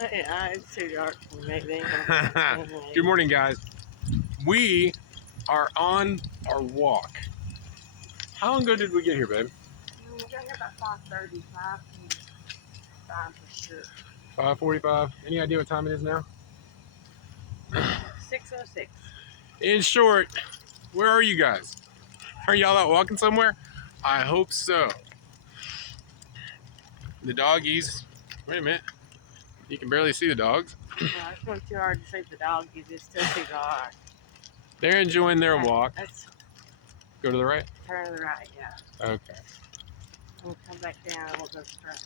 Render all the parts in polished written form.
Yeah, it's too dark for me. Good morning, guys. We are on our walk. How long ago did we get here, babe? We got here about 5:35. 5 for sure. 5:45. Any idea what time it is now? 6:06. In short, where are you guys? Are y'all out walking somewhere? I hope so. The doggies. Wait a minute. You can barely see the dogs. Well, it's going too hard to see the doggies. It's still too dark. They're enjoying their walk. Let's Go to the right? turn to the right, yeah. Okay. We'll come back down and we'll go straight.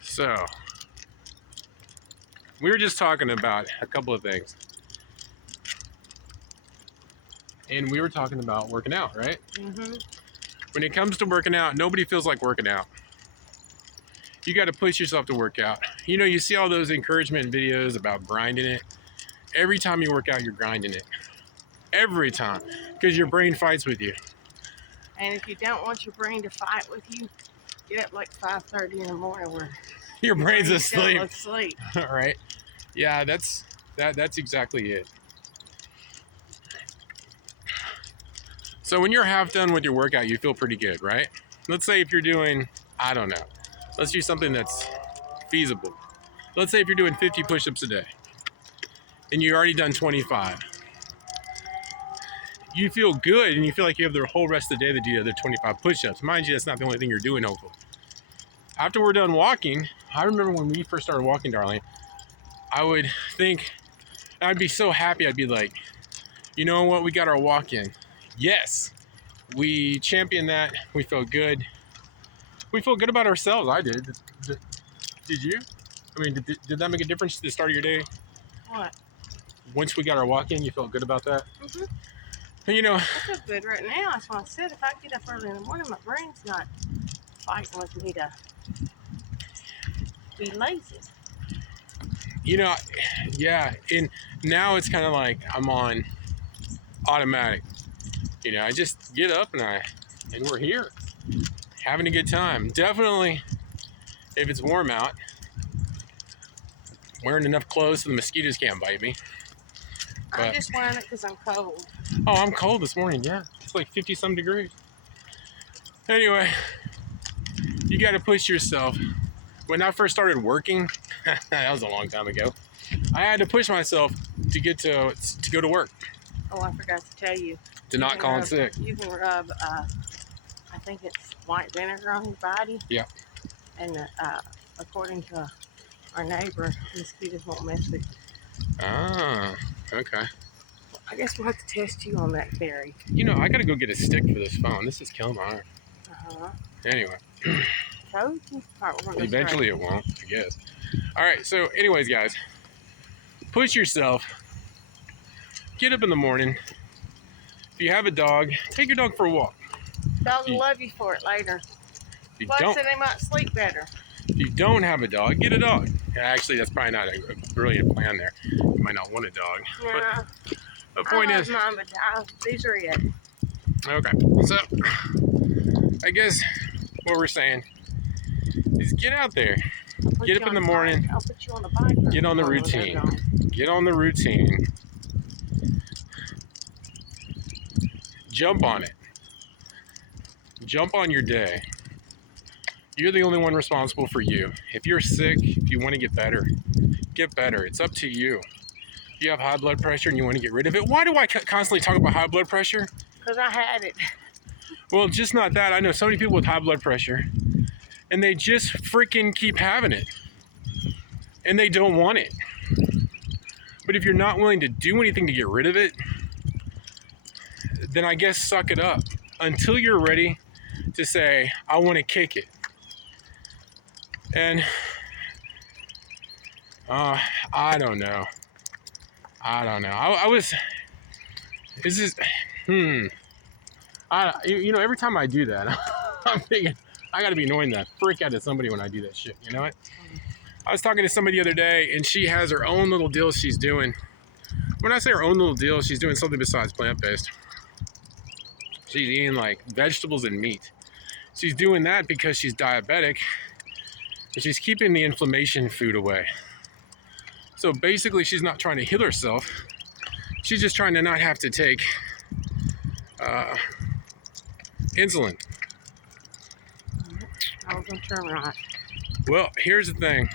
So, we were just talking about a couple of things. And we were talking about working out, right? Mm-hmm. When it comes to working out, nobody feels like working out. You got to push yourself to work out. You know, you see all those encouragement videos about grinding it. Every time you work out, you're grinding it. Every time. Because your brain fights with you. And if you don't want your brain to fight with you, get up like 5:30 in the morning where Your brain's still asleep. asleep. All right. Yeah, that's exactly it. So when you're half done with your workout, you feel pretty good, right? Let's say if you're doing, I don't know, let's do something that's feasible. Let's say if you're doing 50 push-ups a day and you've already done 25. You feel good and you feel like you have the whole rest of the day to do the other 25 push-ups. Mind you, that's not the only thing you're doing, hopefully. After we're done walking, I remember when we first started walking, darling, I would think, I'd be so happy. I'd be like, you know what? We got our walk in. Yes, we championed that. We felt good. We felt good about ourselves. I did. Did you? I mean, did that make a difference to the start of your day? What? Once we got our walk in, you felt good about that? Mm-hmm. And you know, I feel good right now. That's why I said if I get up early in the morning, my brain's not fighting with me to be lazy. you know, yeah. And now it's kind of like I'm on automatic. You know, I just get up and we're here, having a good time. Definitely, if it's warm out, wearing enough clothes so the mosquitoes can't bite me. I'm just wearing it because I'm cold. Oh, I'm cold this morning, yeah. It's like 50-some degrees. Anyway, you got to push yourself. When I first started working, that was a long time ago, I had to push myself to get to go to work. Oh, I forgot to tell you. To not call in sick. You can rub, I think it's white vinegar on your body. Yeah. And according to our neighbor, mosquitoes won't mess with you. Ah, okay. I guess we'll have to test you on that theory. You know, I got to go get a stick for this phone. This is killing my arm. Uh-huh. Anyway. Told you. All right, we're gonna go Eventually it won't, I guess. All right, so anyways, guys, push yourself. Get up in the morning. If you have a dog, take your dog for a walk. Dog will love you for it later. If you Plus, don't, they might sleep better. if you don't have a dog, get a dog. Actually, that's probably not a brilliant plan there. You might not want a dog. Yeah. But the point is, Mine, but these are it. okay, so I guess what we're saying is get out there. Get up in the morning. I'll put you on the bike. Get on the routine. Get on the routine. Jump on it. Jump on your day. You're the only one responsible for you. If you're sick, if you want to get better, get better. It's up to you. If you have high blood pressure and you want to get rid of it, why do I constantly talk about high blood pressure? Because I had it. Well, just not that. I know so many people with high blood pressure, and they just freaking keep having it. And they don't want it. But if you're not willing to do anything to get rid of it, then I guess suck it up until you're ready to say, I want to kick it. And I don't know. I was, this is, you know, every time I do that, I'm thinking, I got to be annoying the frick out of somebody when I do that shit. You know what? I was talking to somebody the other day, and she has her own little deal she's doing. When I say her own little deal, she's doing something besides plant-based. She's eating like vegetables and meat. She's doing that because she's diabetic, and she's keeping the inflammation food away. So basically, she's not trying to heal herself. She's just trying to not have to take insulin. I was gonna turn right. Well, here's the thing.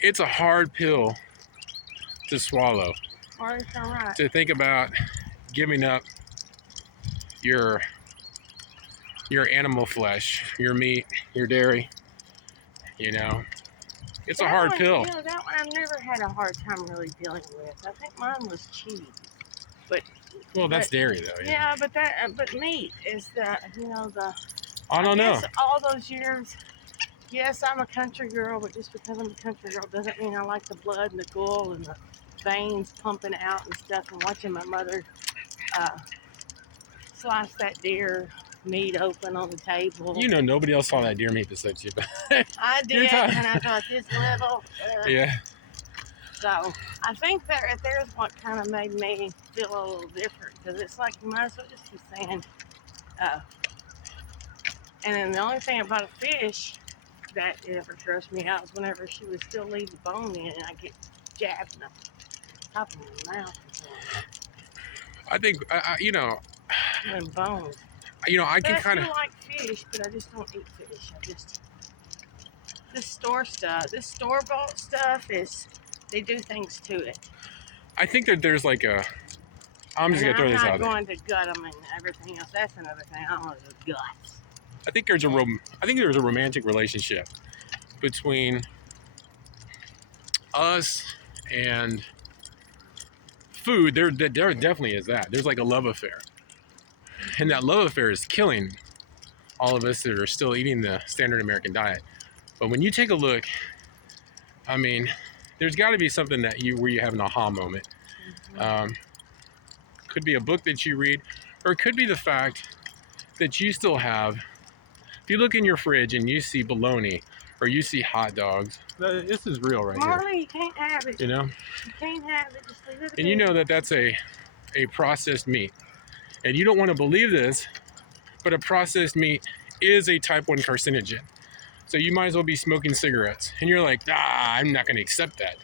It's a hard pill to swallow. Or turn right. To think about giving up your animal flesh, your meat, your dairy. You know, it's a hard pill. You know, that one I've never had a hard time really dealing with. I think mine was cheese, but Well, that's dairy though. yeah, but meat is the, you know, the. I don't know. All those years. Yes, I'm a country girl, but just because I'm a country girl doesn't mean I like the blood and the gall and the veins pumping out and stuff. And watching my mother slice that deer meat open on the table. You know, nobody else saw that deer meat besides you. I did, and I thought this little. Yeah. So I think there's what kind of made me feel a little different, because it's like you might as well just be saying. And then the only thing about a fish that ever grossed me out was whenever she would still leave the bone in, and I get jabbed in the top of my mouth. I think you know. And bones. You know, I can kind of. I like fish, but I just don't eat fish. I just this store stuff, this store-bought stuff they do things to it. I think that there's like a. I'm just gonna throw this out there. I'm not going to gut them and everything else. That's another thing. I don't know the guts. I think there's a romantic relationship between us and food. There definitely is that. There's like a love affair, and that love affair is killing all of us that are still eating the standard American diet. But when you take a look, I mean, there's got to be something where you have an aha moment. Could be a book that you read, or it could be the fact that you still have. If you look in your fridge and you see bologna or you see hot dogs, this is real right here. Marley, you can't have it. You know? You can't have it. Just leave it. And you know that that's a processed meat. And you don't want to believe this, but a processed meat is a type 1 carcinogen. So you might as well be smoking cigarettes. And you're like, I'm not going to accept that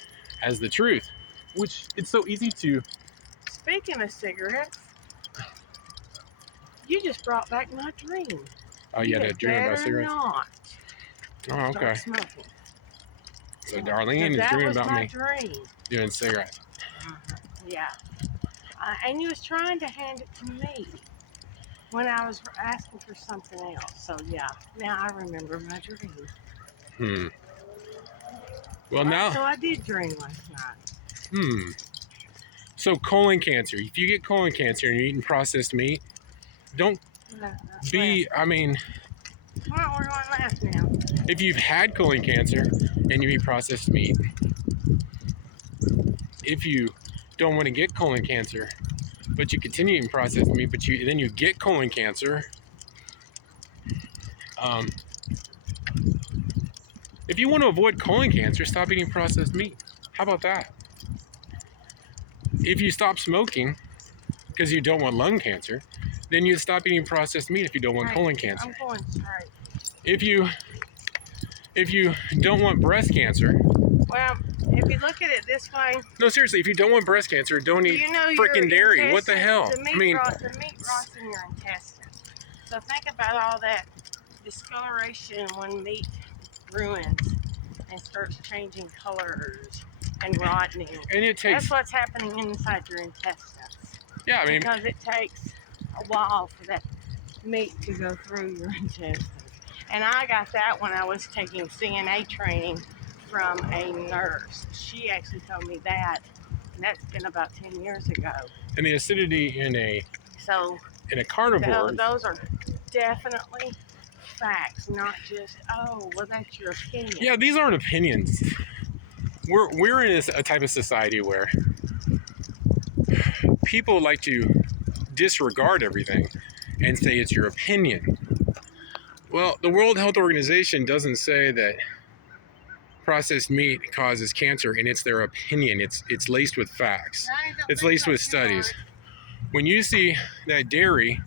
as the truth. Which, it's so easy to... Speaking of cigarettes, you just brought back my dream. Oh, you had a dream about cigarettes? Not Oh, okay. Smoking. So Darlene is dreaming about me dream. doing cigarettes. Yeah. And you was trying to hand it to me when I was asking for something else. So yeah, now I remember my dream. Well, now. So I did dream last night. So colon cancer. If you get colon cancer and you're eating processed meat, don't be. I mean. Come on, we're going last now. If you've had colon cancer and you eat processed meat, if you don't want to get colon cancer, but you continue eating processed meat, but then you get colon cancer, if you want to avoid colon cancer, stop eating processed meat. How about that? If you stop smoking because you don't want lung cancer, then you stop eating processed meat if you don't want colon cancer. I'm going straight. If you don't want breast cancer. Well, if you look at it this way. No, seriously, if you don't want breast cancer, don't eat freaking dairy. What the hell? The meat rots in your intestines. So think about all that discoloration when meat ruins and starts changing colors and rotting. And it takes. That's what's happening inside your intestines. Yeah, I mean. Because it takes a while for that meat to go through your intestines. And I got that when I was taking CNA training from a nurse. She actually told me that, and that's been about 10 years ago. And the acidity in a carnivore. Those are definitely facts, not just, oh, well, that's your opinion. Yeah, these aren't opinions. We're in a type of society where people like to disregard everything and say it's your opinion. Well, the World Health Organization doesn't say that processed meat causes cancer, and it's their opinion. It's laced with facts. It's laced with studies. When you see that dairy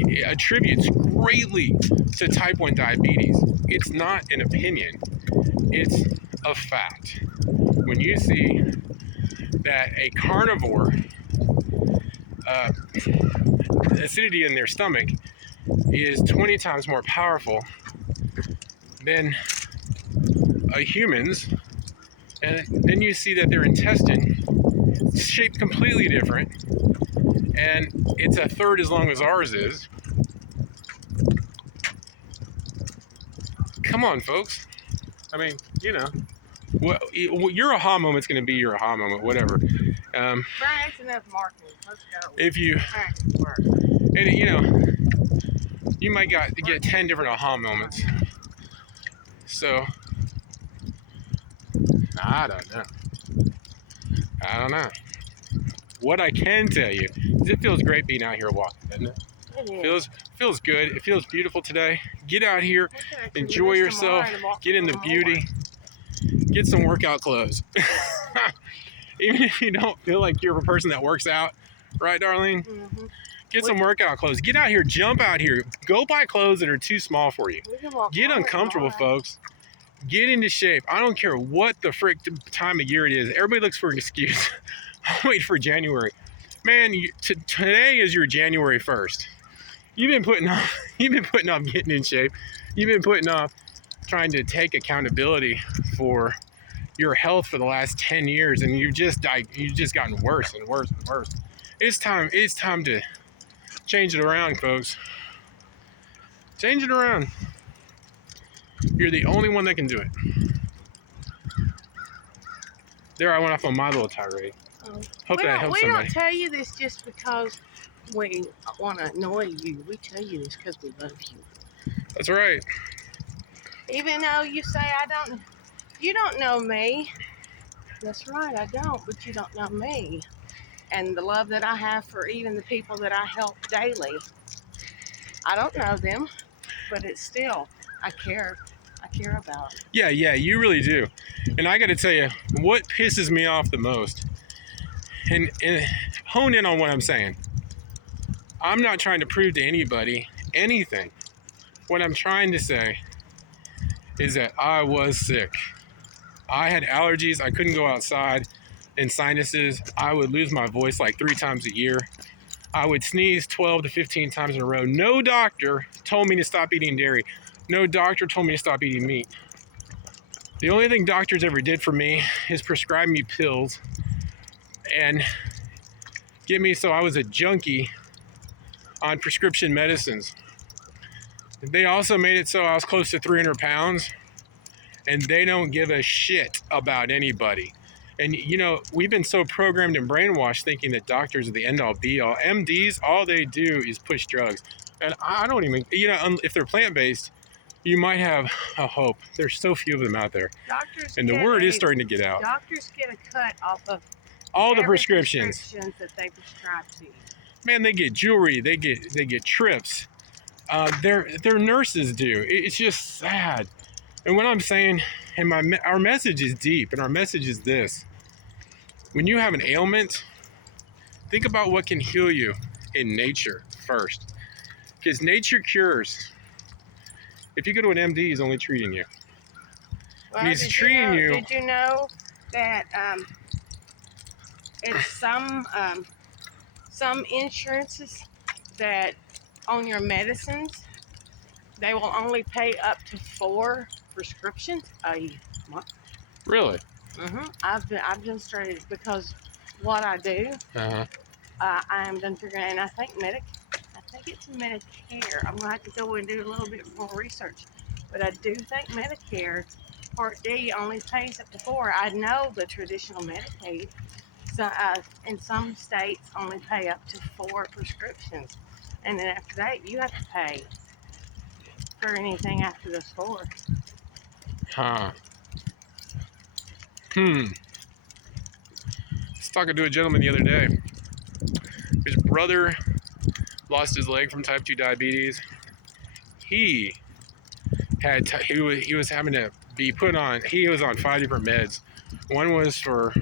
it attributes greatly to type 1 diabetes. It's not an opinion, it's a fact. When you see that a carnivore, acidity in their stomach is 20 times more powerful than a human's, and then you see that their intestine is shaped completely different, and it's a third as long as ours is. Come on, folks. I mean, you know, your aha moment's going to be your aha moment, whatever. Brian, that's enough marketing. Let's go. If you, Work. and you know, you might get 10 different aha moments. So, I don't know. What I can tell you is it feels great being out here walking, doesn't it? Feels good. It feels beautiful today. Get out here, enjoy yourself, get in the beauty, get some workout clothes. Even if you don't feel like you're a person that works out, right, Darlene? Mm-hmm. Get some workout clothes. Get out here, jump out here. Go buy clothes that are too small for you. Get uncomfortable, folks. Get into shape. I don't care what the frick time of year it is. Everybody looks for an excuse. Wait for January. Man, today is your January 1st. You've been putting off getting in shape. You've been putting off trying to take accountability for your health for the last 10 years, and you've just gotten worse and worse and worse. It's time to change it around, folks. Change it around. You're the only one that can do it. There, I went off on my little tirade. Hope that helps somebody. We don't tell you this just because we want to annoy you. We tell you this because we love you. That's right. Even though you say you don't know me. That's right, I don't, but you don't know me. And the love that I have for even the people that I help daily. I don't know them, but it's still, I care about. Yeah, you really do. And I got to tell you, what pisses me off the most, and hone in on what I'm saying. I'm not trying to prove to anybody anything. What I'm trying to say is that I was sick. I had allergies. I couldn't go outside, and sinuses. I would lose my voice like 3 times a year. I would sneeze 12 to 15 times in a row. No doctor told me to stop eating dairy. No doctor told me to stop eating meat. The only thing doctors ever did for me is prescribe me pills and get me so I was a junkie on prescription medicines. They also made it so I was close to 300 pounds, and they don't give a shit about anybody. And you know, we've been so programmed and brainwashed thinking that doctors are the end-all be-all. MDs, all they do is push drugs. And I don't even, you know, if they're plant-based, you might have a hope. There's so few of them out there. Doctors and the word is starting to get out. Doctors get a cut off of all the prescriptions that they prescribe to you. Man, they get jewelry, they get trips. Their nurses do. It's just sad. And what I'm saying, and our message is deep, and our message is this. When you have an ailment, think about what can heal you in nature first. Because nature cures. If you go to an MD, he's only treating you. Well, he's treating you. Did you know that it's some insurances that on your medicines, they will only pay up to 4 prescriptions a month. Really? Mm-hmm. I've been started because what I do, I am done figuring, and I think it's Medicare. I'm gonna have to go and do a little bit more research, but I do think Medicare Part D only pays up to 4. I know the traditional Medicaid, so in some states only pay up to 4 prescriptions, and then after that you have to pay for anything after those 4. Huh. I was talking to a gentleman the other day. His brother lost his leg from type 2 diabetes. He was having to be put on. He was on 5 different meds. One was for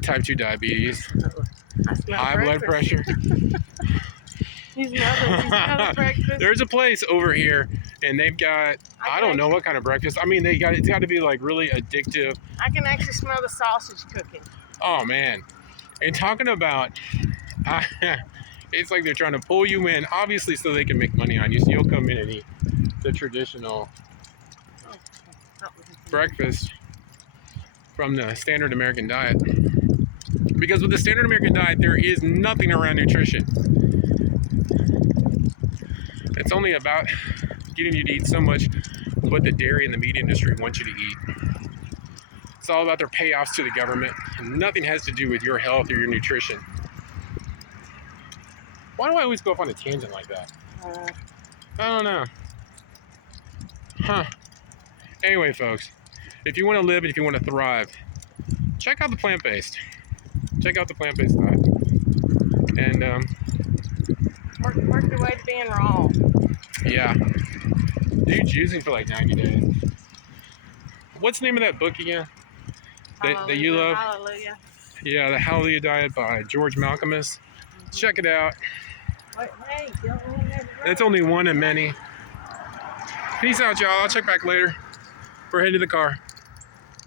type 2 diabetes, high blood pressure. These other breakfast. There's a place over here, and they've got, I don't know what kind of breakfast. I mean, it's got to be like really addictive. I can actually smell the sausage cooking. Oh man. And talking about, it's like they're trying to pull you in, obviously so they can make money on you. So you'll come in and eat the traditional breakfast from the standard American diet. Because with the standard American diet, there is nothing around nutrition. It's only about getting you to eat so much what the dairy and the meat industry want you to eat. It's all about their payoffs to the government, and nothing has to do with your health or your nutrition. Why do I always go off on a tangent like that? I don't know. Huh. Anyway, folks, if you want to live and if you want to thrive, check out the plant-based. Check out the plant-based diet. And, work your way to being wrong. yeah. Do juicing for like 90 days. What's the name of that book again? That you love? Hallelujah. Yeah, The Hallelujah Diet by George Malcolmus. Check it out. Wait, hey, don't That's only one of many. Peace out, y'all. I'll check back later. We're heading to the car.